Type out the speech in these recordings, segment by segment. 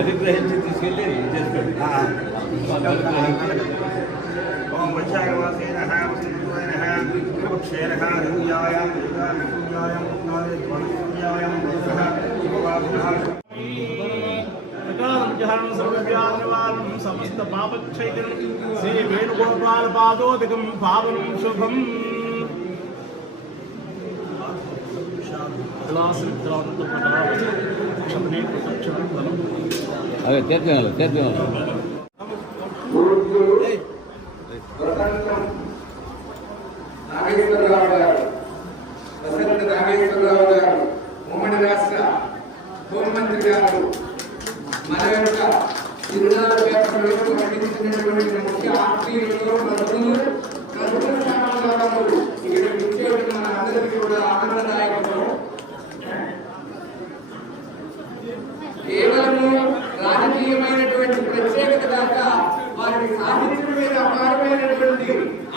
అభిగ్రహించి తీసుకెళ్ళి చేసుకోండి. ఓం వైశాఖవాసేన వృక్షేణ సమస్త పాపక్షైకం శ్రీ వేణుగోపాల పాదోదకం పావనం శుభం. అదే తీర్థం నాగేశ్వరరావు గారు, వసంత నాగేశ్వరరావు గారు, ఉమ్మడి రాష్ట్ర హోంమంత్రి గారు, మన యొక్క జిల్లాల వ్యాప్తంలో పండించినటువంటి ముఖ్య ఆత్మీయులు మంత్రులు, మంత్రుల సమాచారాలు ఇక్కడ ఇచ్చేటువంటి మన అందరికీ కూడా ఆనందదాయకము. కేవలము రాజకీయమైనటువంటి ప్రత్యేకత కాక వారికి సాహిత్యం మీద అపారమైనటువంటి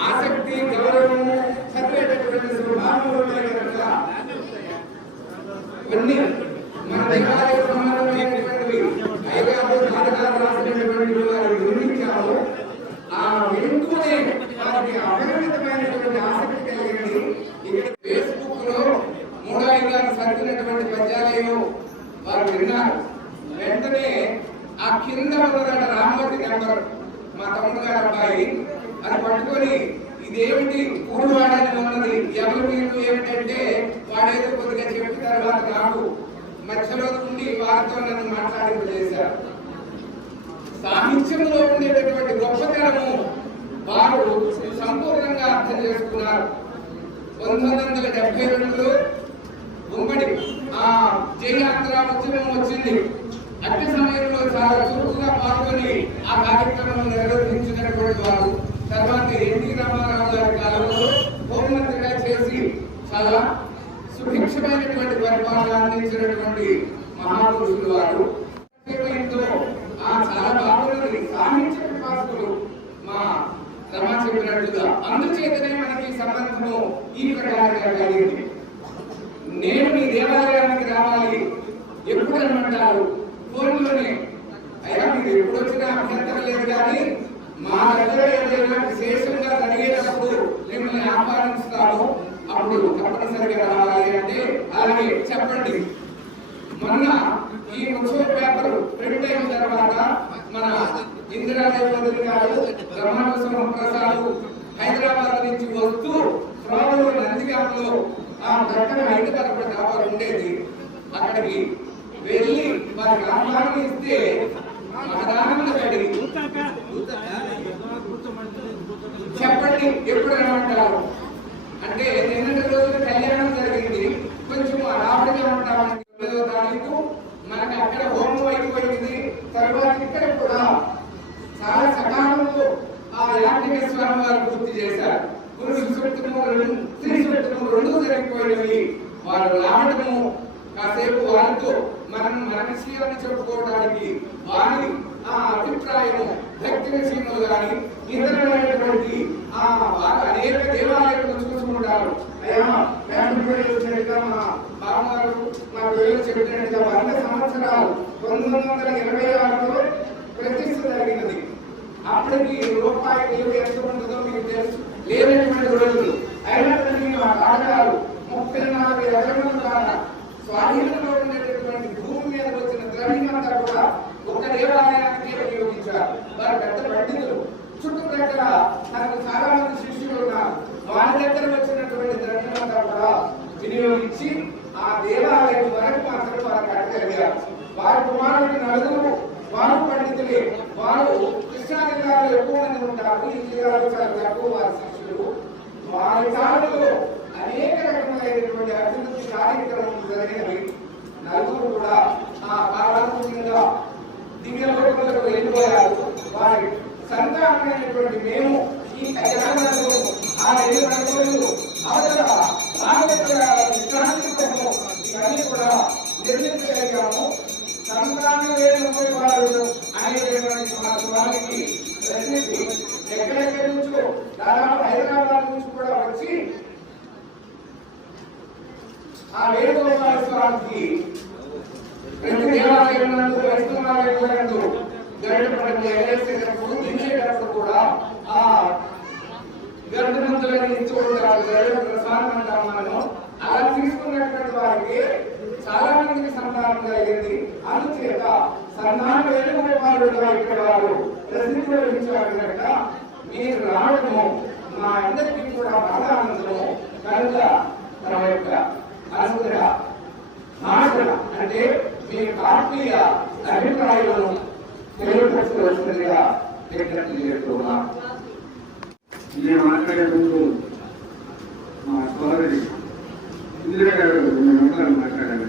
ఆసక్తి, గౌరవము, చదివేటటువంటి స్వభావం ఉన్నాయి కనుక కొన్ని మన దేవాలయ సంబంధమైనటువంటివి హైదరాబాద్ నాటకాలు రాసినటువంటి వారు నిర్మించాము. ఆ వింటూనే వారికి అపరిమితమైనటువంటి ఆసక్తి కలిగింది. ఇక్కడ ఫేస్బుక్ లో 3-5 గారు సర్దినటువంటి పద్యాలయం వారు విన్నారు. వెంటనే ఆ కింద ఉన్నదట రామవతి నెంబర్, మా తమ్ముడు గారు అబ్బాయి, అది పట్టుకొని ఇదేమిటి కూడువాడని ఉన్నది, ఎవరు మీరు ఏమిటంటే వాడేదో కొద్దిగా చెప్పిన తర్వాత నాకు మధ్యలో ఉండి వారితో నన్ను మాట్లాడింపజేశారు. సాహిత్యంలో ఉండేటటువంటి గొప్పతనము వారు సంపూర్ణంగా అర్థం చేసుకున్నారు. 1972లో ఉమ్మడి జయయాత్ర ఉద్యమం వచ్చింది. అట్టి సమయంలో చాలా చురుకుగా పాల్గొని ఆ కార్యక్రమం నిర్వహించినటువంటి వారు. తర్వాత ఎన్టీ రామారావు గారి కాలంలో హోంమంత్రిగా చేసి చాలా సుభిక్షమైనటువంటి పరిపాలన అందించినటువంటి మహాపురుషులు వారు. చాలా బాగున్నది సాహిత్య వికాసులు మా రమా చెప్పినట్లుగా. అందుచేతనే మనకి సంబంధము ఈ ప్రకారంగా కలిగింది. నేను మీ దేవాలయానికి రావాలి ఎప్పుడు అనమంటారు, ఫోన్లోనే అయ్యా మీరు ఎప్పుడు వచ్చినా అభ్యంతరం లేదు, కానీ మా దగ్గర ఏదైనా విశేషంగా జరిగేటప్పుడు మిమ్మల్ని ఆహ్వానిస్తాము, అప్పుడు తప్పనిసరిగా రావాలి అంటే అలాగే చెప్పండి. మొన్న ఈ ఉత్సవ పేపర్ ప్రింట్ అయిన తర్వాత మన ఇందిరాదేవి గారు, బ్రహ్మాండ ప్రసాద్ హైదరాబాద్ నుంచి వస్తూ త్రోవలో నందిగామలో ఆ ప్రక్కన హైదరాబాద్ డాబా ఉండేది, అక్కడికి వెళ్ళి వారికి ఆహ్వానం ఇస్తే మహదానంద కడిగి చెప్పండి ఎప్పుడు ఏమంటారు అంటే నిన్నటి రోజున కళ్యాణం జరిగింది, కొంచెం ఆవిడగా ఉంటామని 9వ తారీఖు మనకి అక్కడ హోమం అయిపోయింది. తర్వాత ఇక్కడ కూడా చాలా సకాలంలో ఆ యాజ్ఞేశ్వరం వారు పూర్తి చేశారు. గురు సుసప్తము స్త్రీ సుసప్తము 2 జరిగిపోయినవి. వారు రావడము, కాసేపు వారితో మన విషయాన్ని చెప్పుకోవడానికి వారి ఆ అభిప్రాయము, భక్తి విషయంలో కానీ ఇతరమైనటువంటి వారు అనేక దేవాలయాలను చూసుకుంటారు. అయ్యా వచ్చినట్టుగా మా బావగారు మా పేరు చెప్పినట్టుగా 100 సంవత్సరాలు 1926లో ప్రతిష్ఠ జరిగినది. అప్పటికి రూపాయి విలువ ఎంత ఉంటుందో మీకు తెలుసు, లేనటువంటి రోజులు. అయినప్పటికీ మా తాతగారు 34 ఎకరముల ద్వారా స్వాధీనంలో ఉండేటటువంటి భూమి మీద వచ్చిన ద్రవ్యమంతా కూడా ఒక దేవాలయానికి వినియోగించారు. వారు పెద్ద పండితులు. చుట్టుప్రక్కల నాకు చాలా మంది శిష్యులు ఉన్నారు. వారి దగ్గర వచ్చినటువంటి ద్రవ్యమంతా కూడా వినియోగించి ఆ దేవాలయం వరకు మాత్రం వారు కట్టగలిగారు. వారి కుమారుడు 4 వారు పండితులే. వారు కృష్ణా జిల్లాలో ఎక్కువ మంది ఉంటారు, ఈ జిల్లాలో చాలా తక్కువ వారి శిష్యులు. వారి కాలంలో అనేక రకమైనటువంటి అభివృద్ధి కార్యక్రమం జరిగినవి. 4 కూడా ఆ కాలానుగుణంగా దివ్య లోకములకు వెళ్ళిపోయారు. వారి సంతానమైనటువంటి మేము ఈ గ్రామాల్లో ఆ 2 నగరాలు ఇవన్నీ కూడా నిర్మించగలిగాము. సంతానం లేని వారు అనేటువంటి వారికి ప్రసిద్ధి ఎక్కడెక్కడి నుంచో దాదాపు హైదరాబాద్ నుంచి కూడా వచ్చి ఆ వేణుగోపాల స్వామికి ప్రతి దేవాలయంలో వైష్ణవాలయంలో గరుడ ఎగరేసేటప్పుడు దించేటప్పుడు కూడా ఆ గరుడమంతులని ఇస్తూ ఉంటారు. గరుడ ప్రసాదం అంటాం మనము. అలా తీసుకున్నటువంటి వారికి చాలా మందికి సంతానం కలిగింది. అందుచేత సంతాన వేణుగోపాలుడుగా ఇక్కడ వారు ప్రసిద్ధి వహించారు కనుక మీరు రావడము మా అందరికీ కూడా బాగా ఆనందము. కనుక తమ యొక్క అనుగ్రహ మాటల అంటే మీ ఆత్మీయ అభిప్రాయాలను తెలియపరచవలసిందిగా విజ్ఞప్తి చేస్తున్నాం. నేను మాట్లాడే ముందు మా సోదరి ఇందిరా గారు మేమందరం మాట్లాడాలి.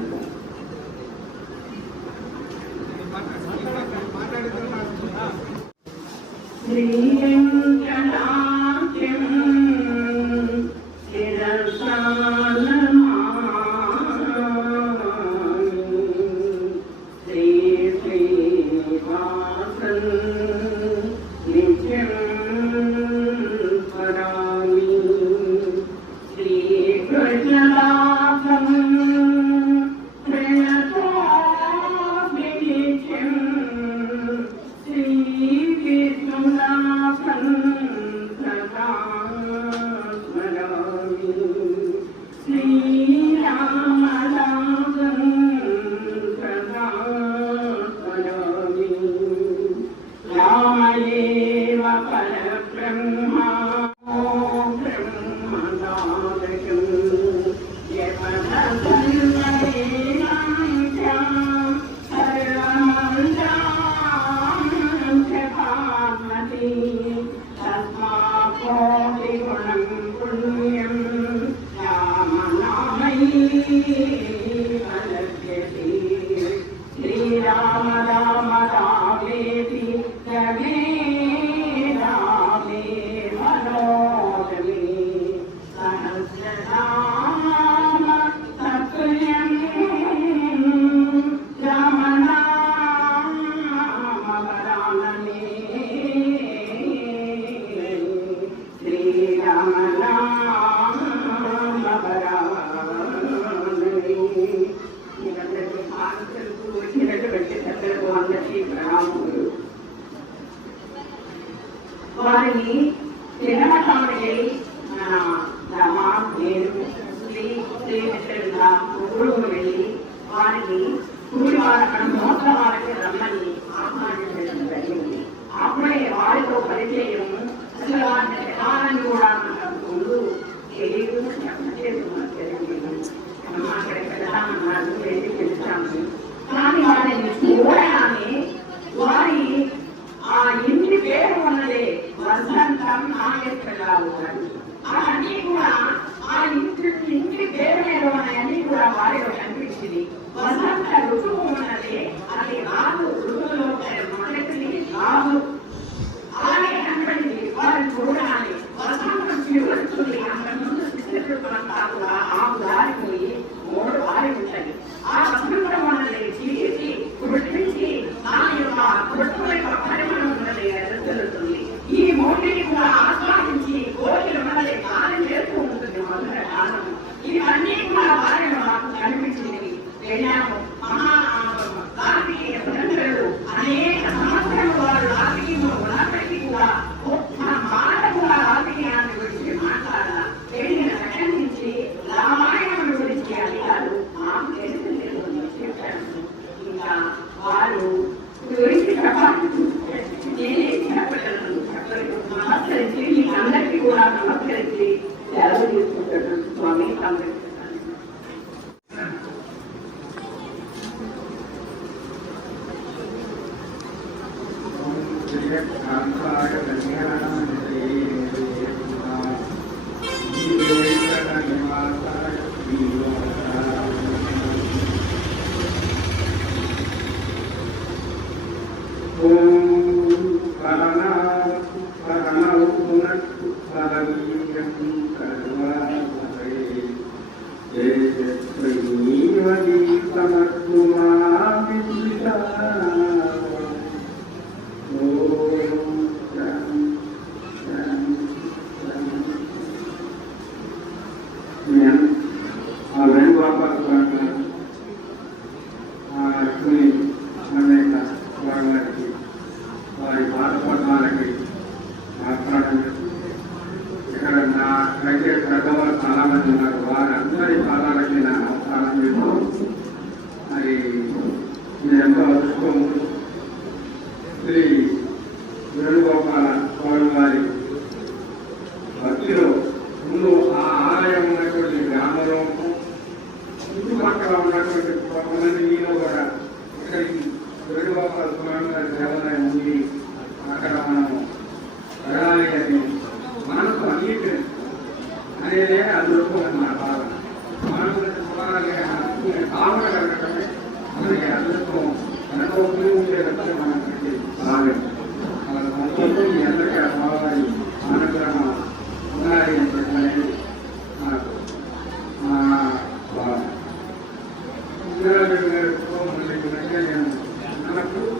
వారిని తినమటానికి వెళ్ళి వారిని కూలి వాళ్ళకి మోసవారికి రమ్మని ఆహ్వానించడం జరిగింది. అప్పుడే వారితో పరిచయం అసలు వారిని విధానాన్ని కూడా ముందు తెలియదు జరిగింది. అక్కడికి వెళ్తామన్నారు, వెళ్ళి వెళ్తాము. కానీ వారిని చూడగానే వారి ఆ ఇంటి పేరు ఉన్నదే వసంతం నాగేశ్వరరావు గారు. అవన్నీ కూడా ఆ ఇంటి పేరు మీద ఉన్నాయన్నీ కూడా వారిలో కనిపించింది. వసంత ఋతువు ఉన్నదే అది రాదు, ఋతువులో మొదటి రాదు అలాగే కనపడింది. వారిని చూడగానే వసంతం చిరుస్తుంది. అంతకుముందు శిశుత్వంతా కూడా ఆకు దారిపోయి 3 వారి ఉంటాయి. ఆ వసంతం ఉన్నది తీసి పుట్టించి దాని యొక్క పుట్టుల యొక్క పరిమాణం ఉన్నది తెలుస్తుంది. ఈ మూటిని కూడా ఆస్వాదించి కోరికలు ఉన్నది దాని చేస్తూ ఉంటుంది మొదటి కాలం. ఇవన్నీ కూడా వారిలో మాకు కనిపించింది. వెళ్ళాము రాజకీయ ప్రజలు అనేక సంవత్సరాలు వారు రాజకీయంలో కూడా ఒక్క మాట కూడా రాజకీయాన్ని గురించి మాట్లాడాల. వెళ్ళిన సెకండ్ నుంచి రామాయణం గురించి అడిగారు. మాకు తెలిసింది చెప్పాను. ఇంకా వారు గురించి చెప్పాలి, నేనే చెప్పగలను. నమస్కరించి మీకు అందరికీ కూడా నమస్కరించి సెలవు తీసుకుంటాను. స్వామి తమకి వేణుగోపాల బాధపడడానికి మాట్లాడండి. ఇక్కడ నా అయితే పెద్దవాళ్ళు చాలా మంది ఉన్నారు. వారందరి పాదాలకి నా నమస్కారం చేస్తూ మరి ఇది ఎంతో అదృష్టం. శ్రీ వేణుగోపాల స్వామి వారి భక్తిలో ముందు ఆ ఆలయం ఉన్నటువంటి గ్రామంలో చుట్టుపక్కల ఉన్నటువంటి కొంతమంది మీలో కూడా ఇక్కడికి వేణుగోపాల స్వామి వారి దేవాలయం ఉంది, అక్కడ మనము వెళ్ళాలి అని మనకు అంగీకరించాలి అనేదే అదృష్టం నా భావన. మనకు భావన కలగటమే మనకి అదృష్టం. ఎంతో ఉండేటప్పుడు మనకి భాగం సంతోషం. మీ అందరికీ ఆ భావాన్ని అనుగ్రహం ఉండాలి అని చెప్పలేదు నాకు భావన. నేను అన్నప్పుడు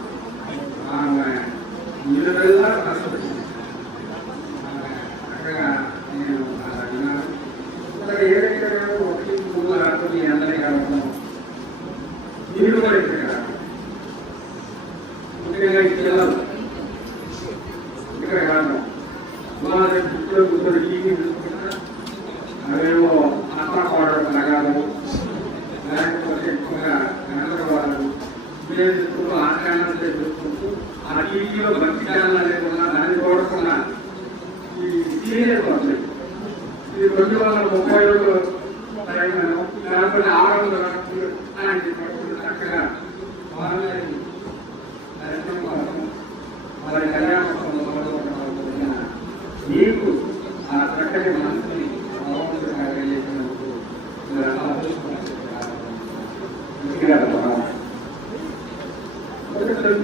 మీరు వెళ్ళా కష్టపడి చక్కగా నేను అడిగినాను. ఇక్కడ ఏదైతే ఒకటి మూడు రాత్రి అందరికీ కలగడం మీరు కూడా ఇక్కడ ముఖ్యంగా ఈ పిల్లలు ఇక్కడ కాదు కూర్చొని టీవీ చూసుకుంటా అవేవో ఆత్మ పాడడం నగాలు లేకపోతే ఎక్కువగా వెనకవాళ్ళు చూసుకుంటూ ఆ ఛానల్ చూసుకుంటూ ఆ టీవీలో భక్తి ఛానల్ లేకుండా దాన్ని చూడకుండా ఈ సీరియల్ వస్తాయి. ఇది 230 లేకపోతే 600 అలాంటి చక్కగా వారి కళ్యాణోత్సవంలో మీకు ఆ చక్కటి మనసుని భగవంతుడిగా కలిగేసినందుకు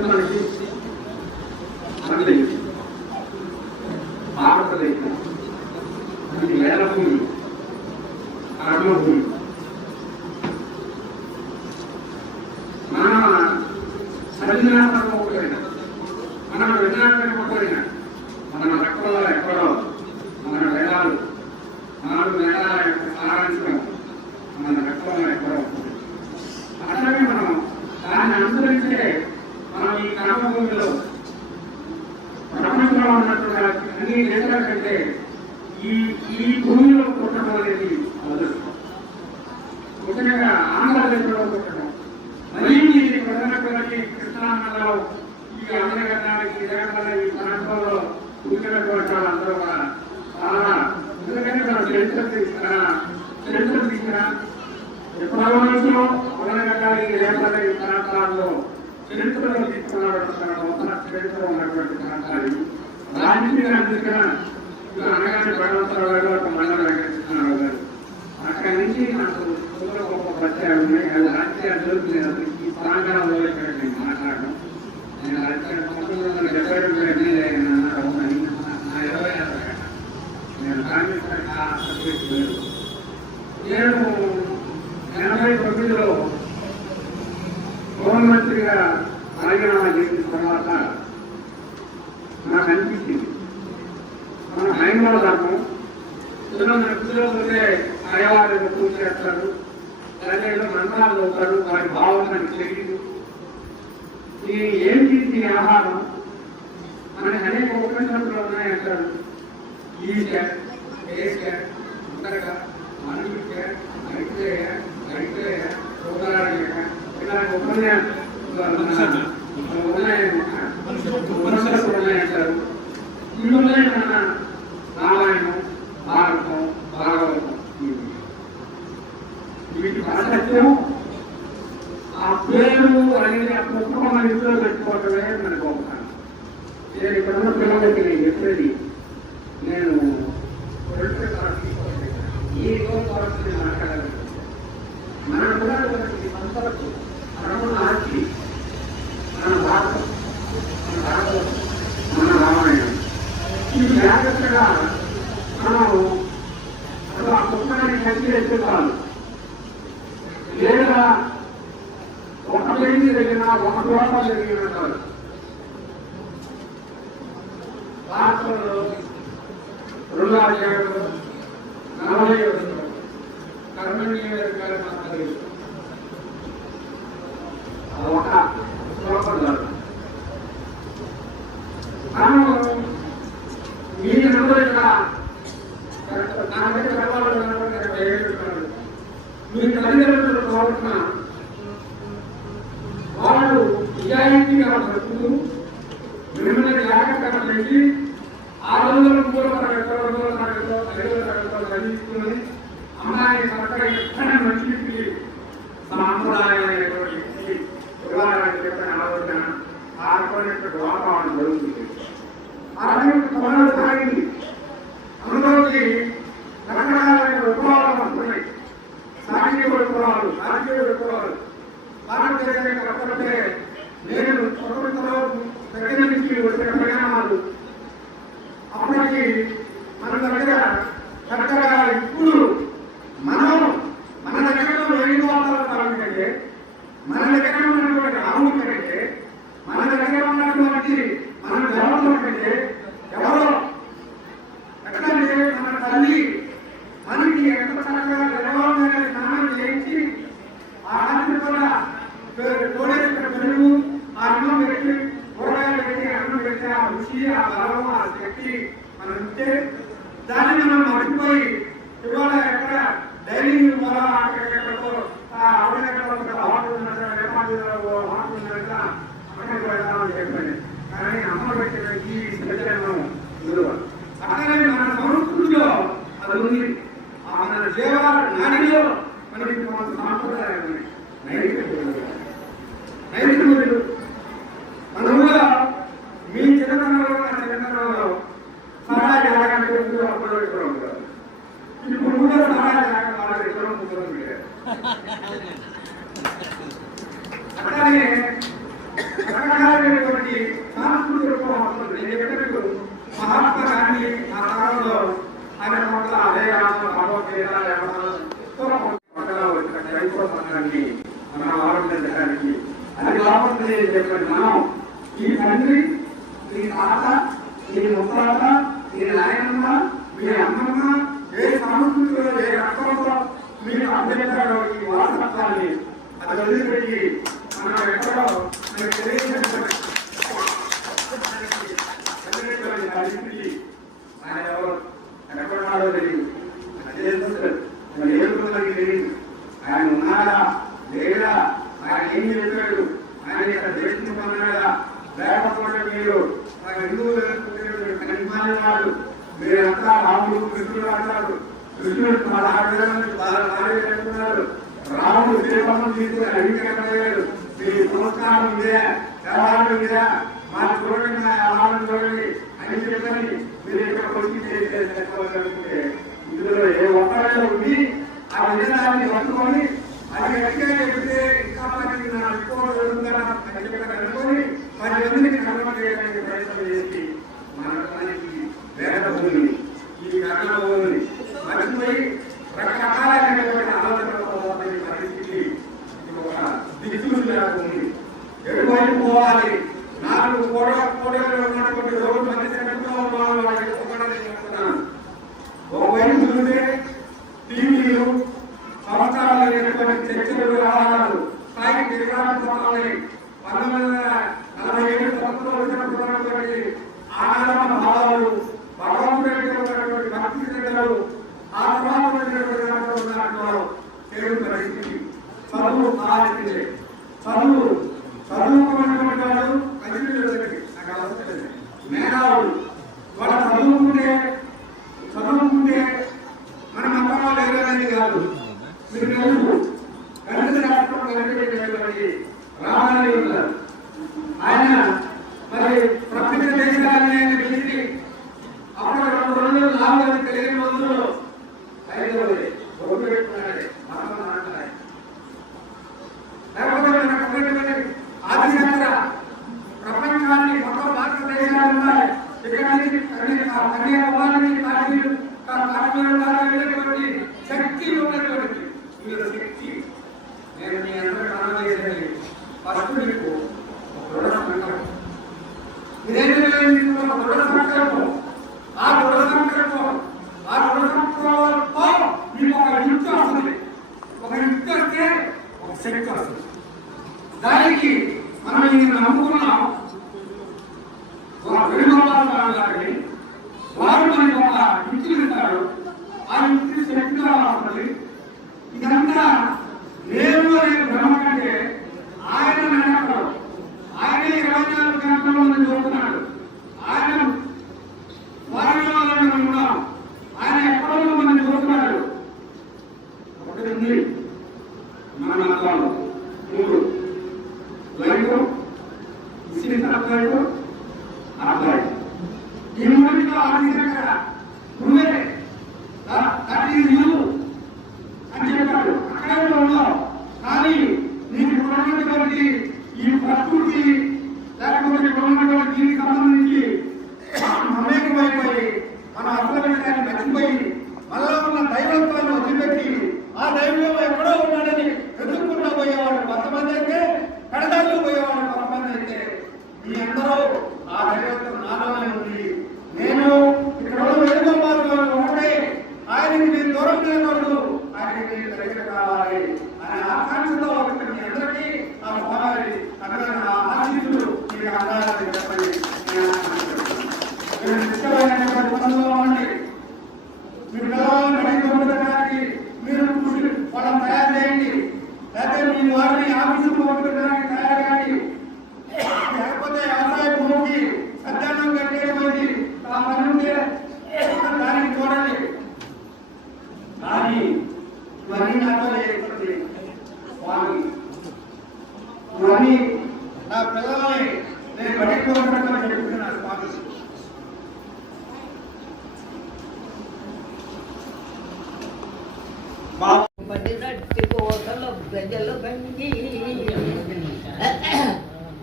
మనకి మళ్ళీ భారతదేశం ఇది వేలభూమి, కర్మభూమి. మన సరిజనాత్మకపోయినా మనం విజ్ఞానకపోయినా మన రక్తంలో ఎక్కడో మన వేదాలు 4 వేదాల యొక్క సారాంశం మన రక్తంలో ఎక్కడో ఉంటుంది. అట్లాగే మనం దాన్ని అనుసరించే మనం ఈ కర్మభూమిలో ప్రపంచంలో ఉన్నటువంటి అన్ని దేశాల కంటే ఈ భూమిలో పుట్టడం అనేది అదృష్టం. ముఖ్యంగా ఆంధ్రప్రదేశ్లో పుట్టడం మరీ ఇది ప్రధాన పిల్లలకి కృష్ణానదిలో ఈ అందరికీ జగన్ ఈ ప్రాంతంలో పుట్టినటువంటి వాళ్ళందరూ కూడా చాలా ఎందుకంటే మనం చరిత్ర తీసుకున్నా ఎప్పుడో రోజులో మొదలగట్టాలి రేపటి ఈ ప్రాంతాల్లో చరిత్రలో తీసుకున్న చరిత్ర ఉన్నటువంటి ప్రాంతాలు రాజకీయ తీసుకున్న అనగానే భగవంతరావు గారు ఒక మండల వెంకటకృష్ణారావు గారు అక్కడి నుంచి నాకు గొప్ప పరిచయాలు ఉన్నాయి. అది రాజకీయాలు జరుగుతుంది. ఈ ప్రాంతాలలో ఇక్కడ నేను మాట్లాడడం నేను 1972 ఎమ్మెల్యే అన్నారు. నా 26 నేను కాంగ్రెస్ లేదు. నేను 89లో హోంమంత్రిగా రాజీనామా చేసిన తర్వాత నాకు అనిపించింది మన హైందవ ధర్మం కుదిలో పోతే అయ్యవారు పూజ చేస్తారు, ఏదో మంత్రాలు అవుతారు, వారి భావం మనకి తెలియదు. ఈ ఏంటి ఈ ఆహారం మనకి అనేక ఉపనిషత్తులు ఉన్నాయంటారు. ఈశ ఏశ అంతగా అనుష్య గైత్రేయ గైత్రేయ సోదరాయ ఇలాంటి ఉపన్యాసాలు ఉన్నాయంటారు. ఇందులో మన రామాయణం, భారతం, భాగవతం వీటి ప్రాశస్త్యం ఆ పేరు అనేది ఆ పుస్తకం మన ఇంట్లో పెట్టుకోవటమే మన గొప్పతనం. నేను ఇక్కడ ఉన్న పిల్లలకి నేను చెప్పేది నేను ఈ గొప్ప మాట్లాడాలి. మన కూడా సంస్థలకు మనమున్న ఆస్తి మన భారతం, మన భారతం, మన రామాయణం ఇది జాగ్రత్తగా మనం ఆ పుస్తకాన్ని ఖర్చు చేస్తే చాలు. లేదా ఒక పేజీ దగ్గర ఒక శ్లోకం జరిగిన చాలు. భారతంలో 2 అధ్యాయంలో 40 కర్మణీయ ఒక శ్లోకం చాలు. మనము మీరందరూ ఇక్కడ నాకైతే కలవాలి మీ తల్లిదండ్రులు కావాల్సిన వాళ్ళు నిజాయితీగా బ్రతుకుతూ మిమ్మల్ని జాగ్రత్తగా పెంచి 600 తరగతులు చదివించుకుని అమ్మాయిని చక్కగా ఎక్కడ మంచి సాంప్రదాయమైనటువంటి వివరాలు చెప్పిన ఆలోచన ఆడుకునేటువంటి వాతావరణం జరుగుతుంది. అలాగే సాగింది. అందులోకి రకరకాలైన విప్లవాలు వస్తున్నాయి. సాంఘిక విప్లవాలు, రాజకీయ విప్లవాలు. భారతదేశానికి కష్టపడితే నేను స్వతంత్రంలో దగ్గర నుంచి వచ్చిన పరిణామాలు అప్పటికి మన దగ్గర చక్కగా ఇప్పుడు మన దగ్గర వెయ్యి వాతావరణం కంటే మన దగ్గర ఉన్నటువంటి ఆవుల కంటే మన దగ్గర ఉన్నటువంటి మన దేవతల కంటే ఎవరో ఎక్కడంటే మన తల్లి మనకి ఎంత చక్కగా గర్వంగా స్నానం చేయించి ఆ రాత్రి కూడా తోడేసిన పెరుగు ఆ అన్నం పెట్టి కూరగాయలు పెట్టి అన్నం పెట్టి ఆ రుచి ఆ బలం ఆ శక్తి మనం ఇస్తే దాన్ని మనం మర్చిపోయి ఇవాళ ఎక్కడ డైలీ ఎక్కడికో అక్కడికి వెళ్తామని చెప్పండి. కానీ అమ్మ పెట్టిన ఈ ప్రజలను విలువ అక్కడే మన సంస్కృతిలో అది ఉంది. మన జీవన నాడిలో మనకి మన సాంప్రదాయం నైతికతలు మన ఊళ్ళో మీ చిన్నతనంలో నా చిన్నతనంలో సహాయ జాగానికి అప్పుడు ఇక్కడ ఉంటారు. ఇప్పుడు కూడా సహాయ జాగా వాళ్ళ దగ్గర ఉంటుంది. అట్లానే రకరకాలైనటువంటి సాంస్కృతిక మహాత్మా గాంధీ ఆ కాలంలో ఆయన పట్ల అదే భగవద్గీత వచ్చిన క్రైస్తవ సంఘాన్ని మనం ఆలోచించడానికి అది బాగుంటుంది చెప్పండి. మనం ఈ తండ్రి, మీ తాత, మీ ముత్తాత, మీ నాయనమ్మ, మీ అమ్మమ్మ ఏ సంస్కృతిలో ఏ రక్తంలో మీరు అభ్యంతరంలో ఈ వారసత్వాన్ని అది వదిలిపెట్టి మనం ఎక్కడో మీకు తెలియజేసినటువంటి పరిస్థితి ఆయన ఎవరు ఎక్కడున్నాడో తెలియదు. అదే ఏడుకోవడానికి తెలియదు. ఆయన ఉన్నాడా లేదా, ఆయన ఏం చెప్పాడు, ఆయన ఇక్కడ దేశం పొందాడా లేకపోతే మీరు హిందువులు కనిమాలు మీరంతా రాముడు కృష్ణుడు అంటారు. కృష్ణుడు 16 వేలు రాముడు శ్రీపదం తీసుకుని అడిగాడు. మీ సంస్కారం ఇదే, వ్యవహారం ఇదే, మా చూడండి నా వ్యవహారం చూడండి అని చెప్పని మీరు ఇక్కడ వచ్చి చేసుకోవాలనుకుంటే ఇందులో ఏ ఒక్కరిలో ఉండి ఆ విధానాన్ని పట్టుకొని అది గట్టిగా చెప్తే ఇంకా మనకి నా ఎక్కువ అనుకొని 10 మందిని కర్మ చేయడానికి ప్రయత్నం చేసి మనకి వేద భూమిని ఈ కర్మ భూమిని మర్చిపోయి రకరకాలైనటువంటి ఆలోచనలతో పరిస్థితి ఒక దిక్కులుగా ఉంది. ఎటువైపు పోవాలి, 4 కోడలు ఉన్నటువంటి రోజు మంది చెప్తున్నాను. ఒకవైపు చూస్తే టీవీలు, సంవత్సరాలైనటువంటి చర్చలు, వ్యవహారాలు స్థాయి తిరగాలని 1947 వచ్చినటువంటి ఆనంద భావాలు, భగవంతుడు భక్తి శ్రద్ధలు, ఆ తర్వాత తెలుగు పరిస్థితి చదువు కావాల్సిందే. చదువుకున్నటువంటి వాడు కలిసి నాకు అవసరం లేదు. మేధావులు వాళ్ళు చదువుకుంటే మన మతంలో లేదనేది కాదు. మీరు తెలుసు గణిత శాస్త్రం కలిసి రామాలి ఉన్నారు. ఆయన మరి ప్రపంచ దేశాలని ఆయన పిలిచి అప్పుడు 2 రోజులు 4 తెలియని రోజులు 5 ఓటు పెట్టుకున్నాడే లేకపోతే ఆదిశాస్త్ర ప్రపంచాన్ని మొత్తం భారతదేశాలు ఇక్కడ నుంచి కన్యాకుమారి కాశ్మీర్ శక్తి ఉన్నటువంటి మీరు శక్తి నేను మీ అందరూ కానవేసేది ఫస్ట్ మీకు దృఢ సంకల్పం. ఇదేంటంటే దృఢ సంకల్పం. ఆ దృఢ సంకల్పంతో మీకు ఒక యుక్తి వస్తుంది. ఒక యుక్తి వస్తే ఒక శక్తి వస్తుంది. దానికి మనం నమ్ముకున్నాం. వెలుగులో శ్రీనివాసరావు గారిని వారు మనకి ఒక యుక్తి ఇస్తారు. ఆ యుక్తి శక్తిగా వస్తుంది. ఇదంతా నేను బ్రహ్మ కంటే ఆయన నడపడం. ఆయన 24 గంటల్లో మనం చూస్తున్నాడు. ఆయన వారిలో ఉన్నాం. ఆయన ఎక్కడో మనం చూస్తున్నాడు. ఒకటి ఉంది మన మతాలు 3 లైఫ్ ఇసుక అబ్బాయి ఈ మూడిలో ఆర్థికంగా నువ్వే అని చెప్పాడు. అక్కడే ఉన్నావు. కానీ నీకు ఉన్నటువంటి ఈ ప్రకృతి లేకపోతే ఉన్నటువంటి దీనికి సంబంధించి మమేకమైపోయి మన అసలు మర్చిపోయి మనలో ఉన్న దైవత్వాన్ని వదిలిపెట్టి ఆ దైవం ఎక్కడో ఉన్నాడని వెతుక్కుంటూ పోయేవాడు కొంతమంది అయితే, కడదాళ్ళు పోయేవాడు కొంతమంది అయితే. మీ అందరూ ఆ దైవత్వం నాలోనే ఉంది. నేను ఇక్కడ వేణుగోపాల్ ఉంటే ఆయనకి నేను దూరం లేకూడదు, ఆయనకి నేను దగ్గర కావాలి అనే ఆకాంక్షతో ఒకటి మీ అందరికీ ఆ పోవాలి అందరూ ఆ ఆశీస్సులు మీకు అందాలని చెప్పండి. మీరు నిశ్చయమైనటువంటి పనుల్లో ఉండండి. మీరు పిల్లలను బయట ఉండడానికి మీరు వాళ్ళని తయారు చేయండి. లేకపోతే మీ వారిని ఆఫీసుకు పంపించడానికి తయారు కానీ, లేకపోతే వ్యవసాయ భూమికి సత్యాన్నం కట్టేటువంటి ఆ పని ఉంటే దానికి చూడండి. కానీ ఇవన్నీ నాతో చేస్తుంది స్వామి. ఇవన్నీ నా పిల్లల్ని నేను బయటకు పంపించడం చెప్తున్నాను స్వామి. పడినట్టి కోటల ప్రజలు గంగి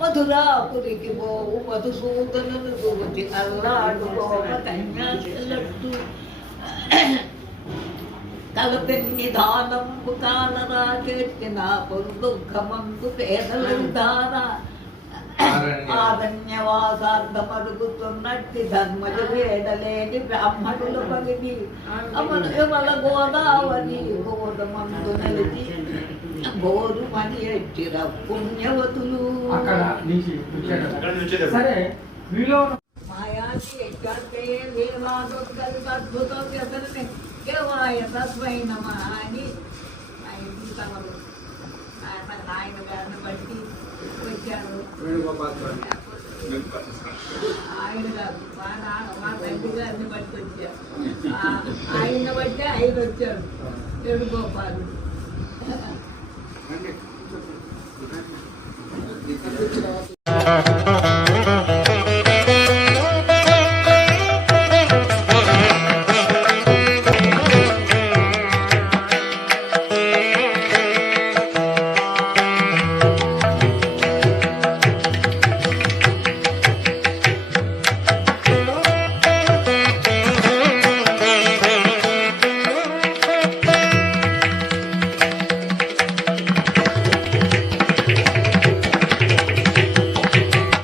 మధురాపురికి పోవు మధుసూదనులు చూచి అల్లాడు గోప కన్యాశలట్టు కలపెన్ని దానంబు కానరా చేర్చిన పొందుఖమందు పేదలు దాన ఆరణ్యవాసార్థమడుగుతున్నట్టి ధర్మజు వేడలేని బ్రాహ్మణులు పగిది అమల గోదావరి గోదమందు నిలిచి గోరుమని ఎట్టిర పుణ్యవతులు మాయాది ఎట్టే వేలాదొక్కలు అద్భుతం ఎసరిని కేవాయ తస్మై నమః అని ఆయన గారిని బట్టి వచ్చారు. ఆయన కాదు మా తండ్రి గారిని బట్టి వచ్చారు. ఆయన బట్టి ఆయన వచ్చారు వేణుగోపాలు.